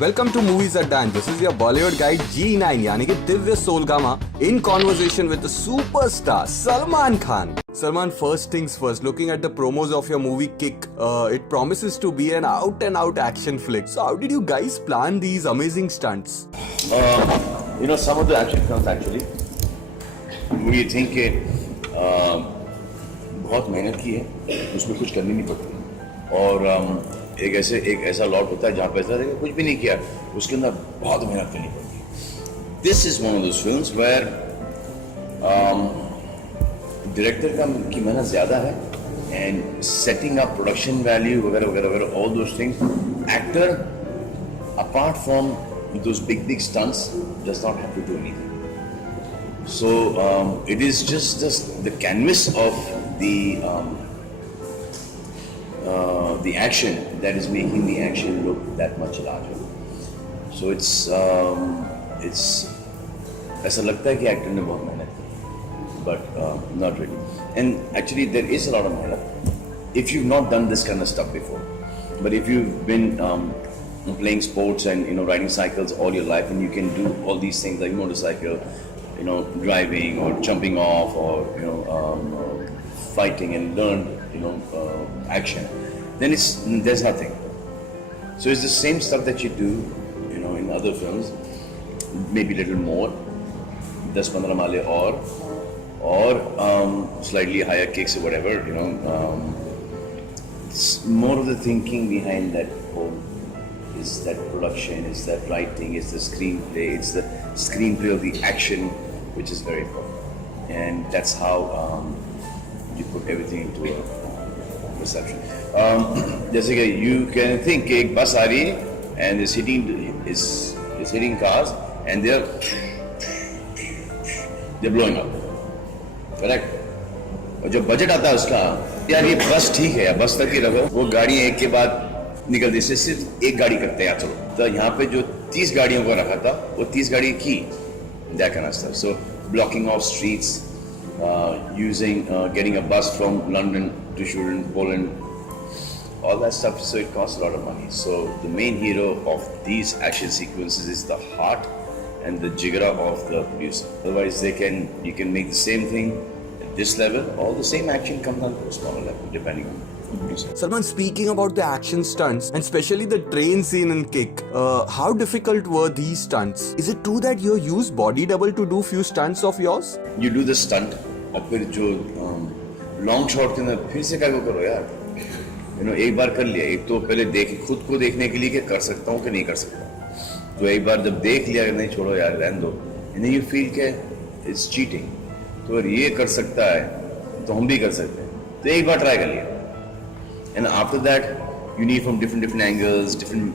Welcome to Movies at Dan. This is your Bollywood guide G9 यानी कि Divya Soulgama in conversation with the superstar Salman Khan. Salman, first things first, looking at the promos of your movie Kick, it promises to be an out and out action flick. So how did you guys plan these amazing stunts? Some of the action films actually, we think कि बहुत मेहनत की है, उसमें कुछ करनी नहीं पड़ती और एक ऐसा लॉट होता है जहाँ पे ऐसा देखो कुछ भी नहीं किया, उसके अंदर बहुत मेहनत करनी पड़ती है. This is one of those films where director की मेहनत ज़्यादा है and setting up production value वगैरह वगैरह वगैरह all those things. Actor apart from those big stunts does not have to do anything. So it is just the canvas of the action that is making the action look that much larger. So it's ऐसा लगता है कि actor ने बहुत मेहनत की, but not really. And actually there is a lot of मेहनत if you've not done this kind of stuff before. But if you've been playing sports and riding cycles all your life, and you can do all these things like motorcycle, driving or jumping off or fighting and learn action, then there's nothing. So it's the same stuff that you do in other films, maybe a little more, 10-15 male or slightly higher kicks or whatever. It's more of the thinking behind that whole is that production, is that writing, is the screenplay, it's the screenplay of the action, which is very important. And that's how you put everything into a perception. जैसे कि you can think कि एक बस आ रही है and is hitting cars and they're blowing up, correct? और जब budget आता है उसका, यार ये बस ठीक है, या बस तक ही रखो, वो गाड़ी एक के बाद निकलती है, सिर्फ एक गाड़ी करते हैं, चलो. तो यहाँ पे जो 30 गाड़ियों को रखा था, वो 30 गाड़ी की, that kind of stuff. So blocking off streets, getting a bus from London to shoot in Poland, all that stuff. So it costs a lot of money. So the main hero of these action sequences is the heart and the jigra of the producer. Otherwise, you can make the same thing at this level, or the same action comes on to a smaller level, depending on the producer. Salman, speaking about the action stunts and especially the train scene in Kick, how difficult were these stunts? Is it true that you used body double to do few stunts of yours? You do the stunt, और फिर जो long shot के अंदर फिर से क्या करो यार, एक बार कर लिया, एक तो पहले खुद को देखने के लिए कि कर सकता हूँ कि नहीं कर सकता, तो एक बार जब देख लिया कि नहीं छोड़ो यार रहने दो, and then you feel कि it's cheating, तो अगर ये कर सकता है तो हम भी कर सकते हैं, तो एक बार ट्राई कर लिया. And after that you need from different angles, different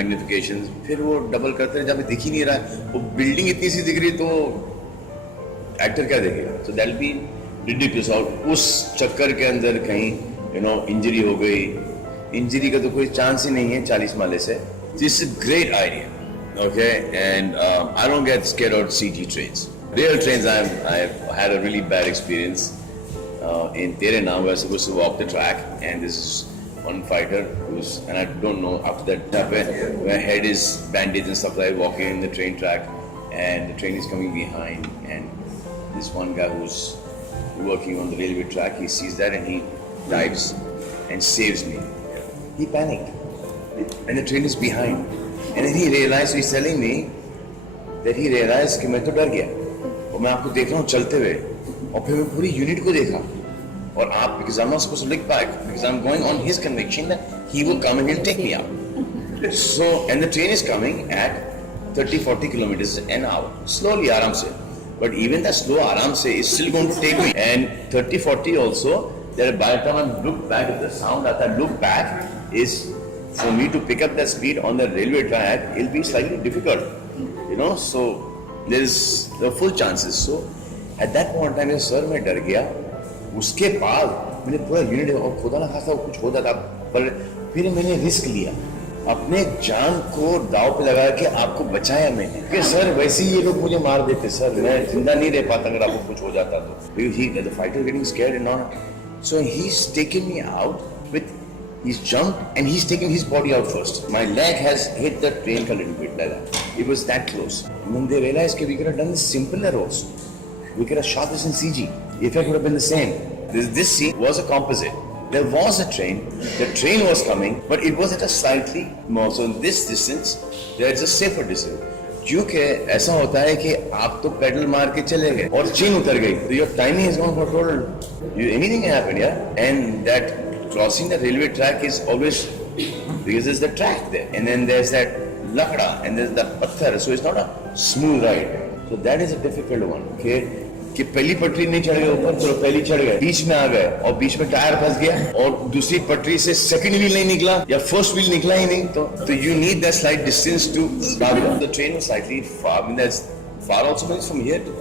magnifications, फिर वो डबल करते हैं, जब दिख ही नहीं रहा है, वो बिल्डिंग इतनी सी दिख रही तो एक्टर क्या देखेगा. So that'll be ridiculous. और उस चक्कर के अंदर कहीं इंजरी हो गई, इंजरी का तो कोई चांस ही नहीं है 40 माले से. This is a great idea, okay? And I don't get scared of CG trains. Real trains, I've had a really bad experience in Tere Naam. We were supposed to walk the track, and this is one fighter and I don't know, after that my head is bandaged and stuff like walking in the train track, and the train is coming behind, and this one guy who's working on the railway track, he sees that and he dives and saves me. He panicked and the train is behind, and then he realized, he's telling me that he realized कि मैं तो डर गया और मैं आपको देख रहा हूँ चलते हुए, और फिर मैं पूरी यूनिट को देखा, और आप, because I'm not supposed to look back because I'm going on his conviction that he will come and he'll take me out. So, and the train is coming at 30-40 kilometers an hour, slowly, आराम से. But even that slow आराम से is still going to take me. And 30-40 also, that by the time I look back at the sound, as I look back, is for me to pick up that speed on the railway track, it'll be slightly difficult, so there are full chances. So at that point in time, sir, मैं डर गया. उसके बाद मैंने पूरा unit, और खुदा ना खासा कुछ होता था, पर फिर मैंने रिस्क लिया, अपने जान को दाव पे लगा के आपको बचाया मैंने, कि सर वैसे ही ये लोग मुझे मार देते सर, मैं जिंदा नहीं रह पाता अगर आपको कुछ हो जाता तो. The fighter getting scared and not, so he's taken me out with He's jumped and he's taken his body out first. My leg has hit the train a little bit like that. It was that close. And then they realized that we could have done this simpler also. We could have shot this in CG. The effect would have been the same. This scene was a composite. There was a train. The train was coming, but it was at a slightly more. So in this distance, there is a safer distance. क्योंकि ऐसा होता है कि आप तो pedal मार के चले गए और चेन उतर गई, तो your timing is gone for total. Anything can happen, yeah. And that crossing the railway track is always because there's the track there, and then there's that lakda, and there's the patthar, so it's not a smooth ride. So that is a difficult one. Okay, कि पहली पटरी नहीं चढ़ गए ऊपर, तो पहली चढ़ गए, बीच में आ गए और बीच में टायर फंस गया और दूसरी पटरी से सेकंड व्हील नहीं निकला या फर्स्ट व्हील निकला ही नहीं, तो you need that slight distance to start. The train was slightly far. I mean that's far also means from here to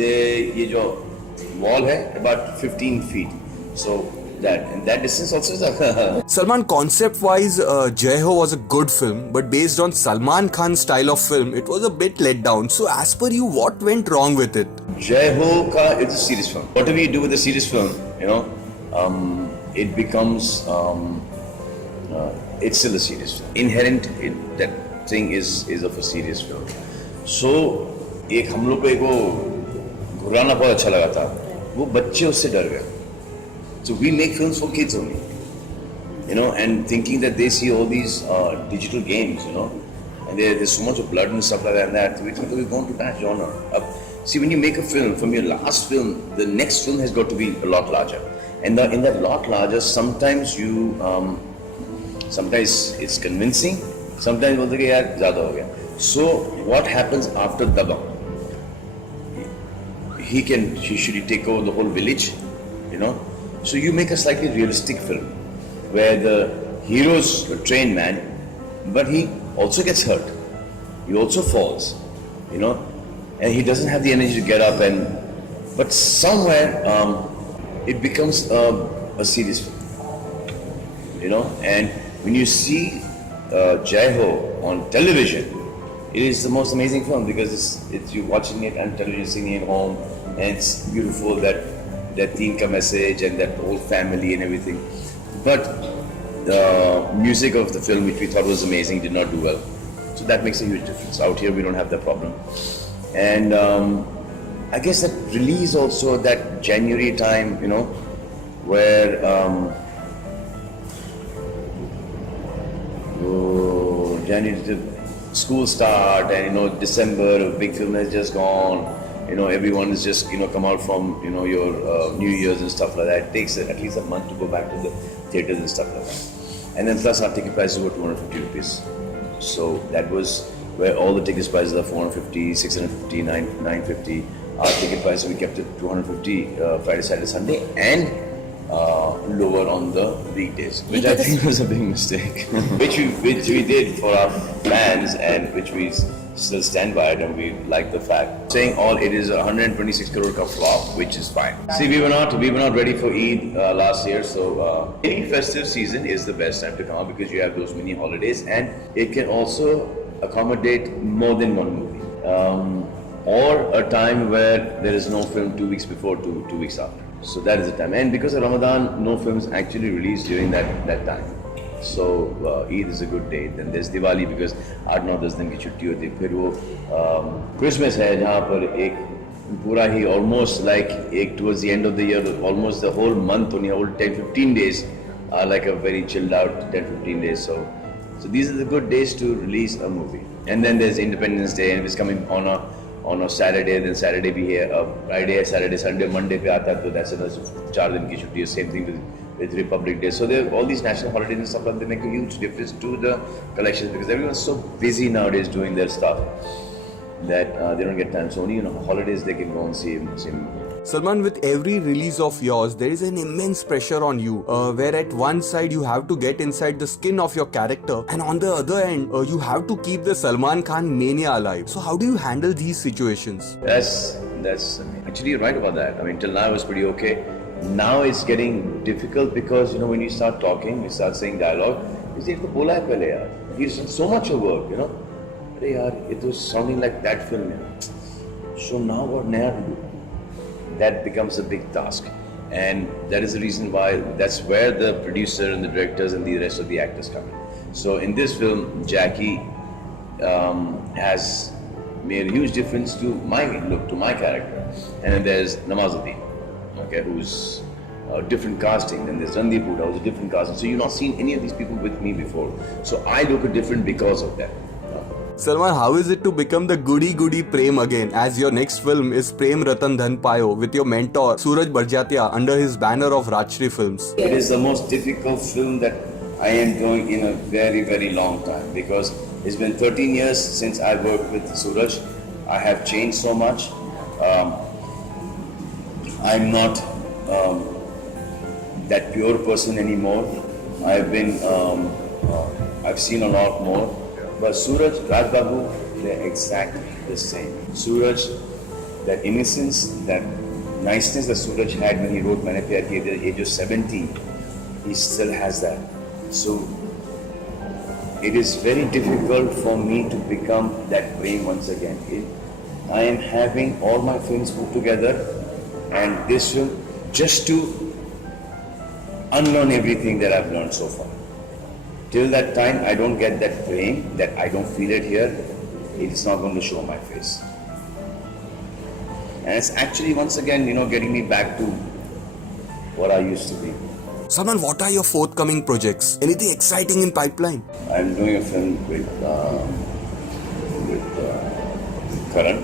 ये जो wall है about 15 feet. So that distance also is Salman, concept-wise, Jai Ho was a good film, but based on Salman Khan's style of film, it was a bit let down. So, as per you, what went wrong with it? Jai Ho it's a serious film. Whatever you do with a serious film, it becomes it's still a serious film. Inherent, that thing is of a serious film. So, एक हम लोग को एक वो घुराना बहुत अच्छा लगा था. वो बच्चे उससे डर गए. So we make films for kids only, and thinking that they see all these digital games, and there's so much of blood and stuff like that, we think that we're going to that genre. See, when you make a film, from your last film, the next film has got to be a lot larger. And in that lot larger, sometimes sometimes it's convincing, sometimes बोलते कि यार ज़्यादा हो गया. So what happens after Dabangg? He should take over the whole village, So you make a slightly realistic film where the hero's a trained man, but he also gets hurt. He also falls, and he doesn't have the energy to get up. But somewhere it becomes a serious film, And when you see Jai Ho on television, it is the most amazing film because it's you watching it on television, seeing it at home, and it's beautiful that theme ka message and that whole family and everything. But the music of the film, which we thought was amazing, did not do well. So that makes a huge difference. Out here, we don't have that problem. And I guess that release also, that January time, where January, the school start, and December, a big film has just gone. Everyone is just, come out from, your New Year's and stuff like that. It takes at least a month to go back to the theatres and stuff like that. And then plus our ticket prices were 250 rupees. So that was where all the ticket prices are 450, 650, 950. Our ticket price, we kept it 250 Friday, Saturday, Sunday, and lower on the weekdays, which I think was a big mistake. which we did for our fans, and which we still stand by it, and we like the fact. Saying all, it is 126 crore ka flop, which is fine. See, we were not ready for Eid last year, so any festive season is the best time to come out because you have those mini holidays, and it can also accommodate more than one movie. Or a time where there is no film 2 weeks before, 2 weeks after. So that is the time. And because of Ramadan, no films actually released during that time. So Eid is a good day. Then there's Diwali because 8-9-10 दिन की छुट्टी होती है. फिर वो Christmas है जहाँ पर एक पूरा ही almost like towards the end of the year, almost the whole month, only whole 10-15 days are like a very chilled out 10-15 days. So these are the good days to release a movie. And then there's Independence Day, and it's coming on a Saturday, then Saturday भी है, Friday, Saturday, Sunday, Monday पे आता है, तो that's another 4 दिन की छुट्टी है. Same thing with Republic Day. So there are all these national holidays and stuff, but they make a huge difference to the collections because everyone's so busy nowadays doing their stuff that they don't get time. So only holidays they can go and see movie. Salman, with every release of yours, there is an immense pressure on you, where at one side you have to get inside the skin of your character, and on the other end, you have to keep the Salman Khan mania alive. So how do you handle these situations? That's actually you're right about that. I mean, till now it was pretty okay. Now it's getting difficult because when you start talking, you start saying dialogue, you say, "Bola hai pehle yaar." He's done so much of work, Arey yaar, it was sounding like that film, So now what naya to do? That becomes a big task. and that is the reason why, that's where the producer and the directors and the rest of the actors come in. So in this film, Jackie has made a huge difference to my look, to my character. And then there's Nawazuddin, okay, who's different casting. Then there's Randeep Hooda, who's a different casting. So you've not seen any of these people with me before. So I look different because of that. Salman, how is it to become the goody Prem again, as your next film is Prem Ratan Dhan Payo with your mentor Suraj Barjatia under his banner of Rajshri Films? It is the most difficult film that I am doing in a very, very long time, because it's been 13 years since I worked with Suraj. I have changed so much. I'm not that pure person anymore. I've seen a lot more. But Suraj, Raj Babu, they're exactly the same. Suraj, that innocence, that niceness that Suraj had when he wrote Maine Pyar Kiya at the age of 17, he still has that. So it is very difficult for me to become that Prem once again. I am having all my films put together, and this film just to unlearn everything that I've learned so far. Till that time, I don't get that Prem, that I don't feel it here, it is not going to show my face. And it's actually once again, getting me back to what I used to be. Salman, what are your forthcoming projects? Anything exciting in pipeline? I'm doing a film with Karan,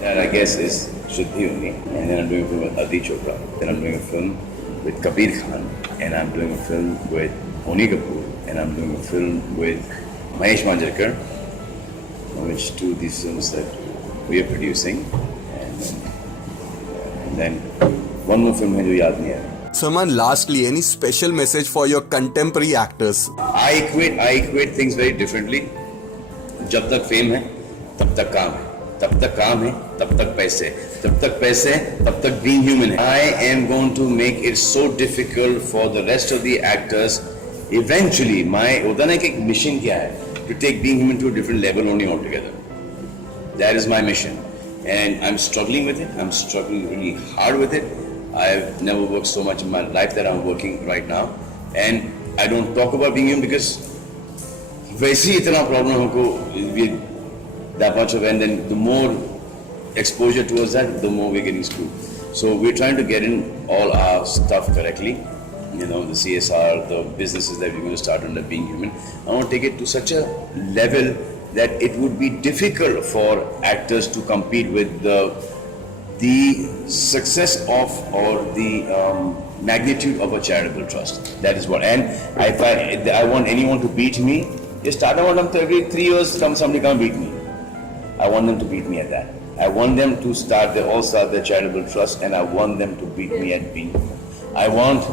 and I guess is Shuddhi only. And then I'm doing a film with Adi Chopra. Then I'm doing a film with Kabir Khan, and I'm doing a film with Oni Kapoor, and I'm doing a film with Mahesh Manjrekar, which two of these films that we are producing, and then one more film है जो याद नहीं है. Salman, lastly, any special message for your contemporary actors? I equate things very differently. जब तक fame है, तब तक काम है. तब तक काम है, तब तक पैसे. जब तक पैसे, तब तक being human है. I am going to make it so difficult for the rest of the actors. Eventually, my एक mission क्या है? To take being human to a different level only altogether. That is my mission, and I'm struggling with it. I'm struggling really hard with it. I've never worked so much in my life that I'm working right now, and I don't talk about being human because वैसे ही इतना problem हमको with that much of, and then the more exposure towards that, the more we're getting screwed. So we're trying to get in all our stuff correctly. The CSR, the businesses that we're going to start under being human. I want to take it to such a level that it would be difficult for actors to compete with the success of, or the magnitude of a charitable trust. That is what. And if I want anyone to beat me, just start. I want them to every 3 years somebody come beat me. I want them to beat me at that. I want them to all start their charitable trust, and I want them to beat me at being human. I want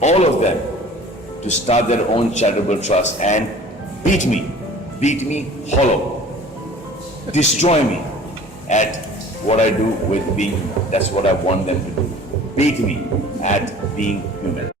all of them to start their own charitable trust and beat me hollow, destroy me at what I do with being human. That's what I want them to do. Beat me at being human.